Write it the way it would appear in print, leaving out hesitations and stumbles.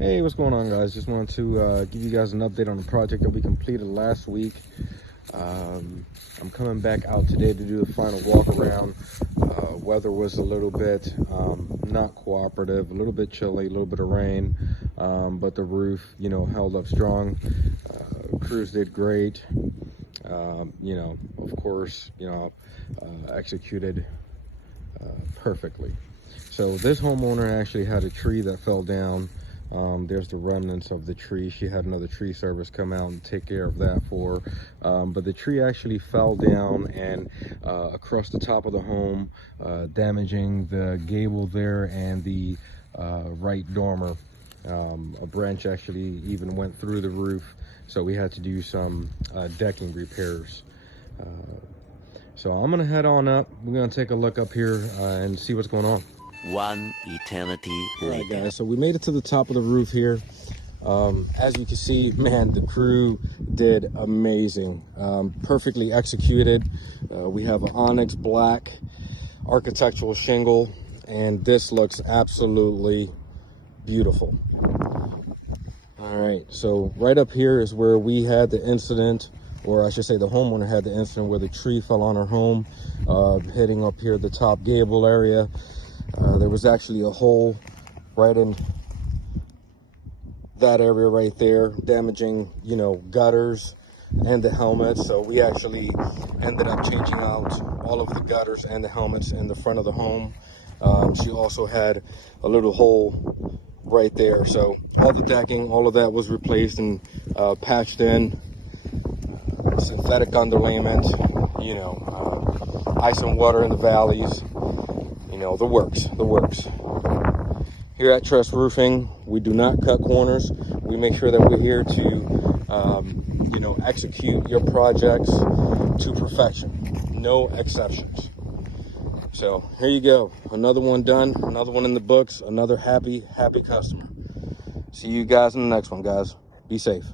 Hey, what's going on, guys? Just wanted to give you guys an update on the project that we completed last week. I'm coming back out today to do the final walk around. Weather was a little bit not cooperative, a little bit chilly, a little bit of rain, but the roof, held up strong. Crews did great. Of course, executed perfectly. So this homeowner actually had a tree that fell down. There's the remnants of the tree. She had another tree service come out and take care of that for her. But the tree actually fell down and across the top of the home, damaging the gable there and the right dormer. A branch actually even went through the roof, so we had to do some decking repairs. So I'm gonna head on up. We're gonna take a look up here and see what's going on. One eternity later. All right, guys, so we made it to the top of the roof here. As you can see, man, the crew did amazing. Perfectly executed. We have an onyx black architectural shingle, and this looks absolutely beautiful. All right, so right up here is where we had the incident, or I should say the homeowner had the incident where the tree fell on her home, hitting up here the top gable area. There was actually a hole right in that area right there, damaging, gutters and the helmets. So we actually ended up changing out all of the gutters and the helmets in the front of the home. She also had a little hole right there. So all the decking, all of that was replaced and patched in. Synthetic underlayment, ice and water in the valleys. The works. Here at T.R.U.S.T Roofing, we do not cut corners. We make sure that we're here to, execute your projects to perfection. No exceptions. So here you go. Another one done, another one in the books, another happy customer. See you guys in the next one, guys. Be safe.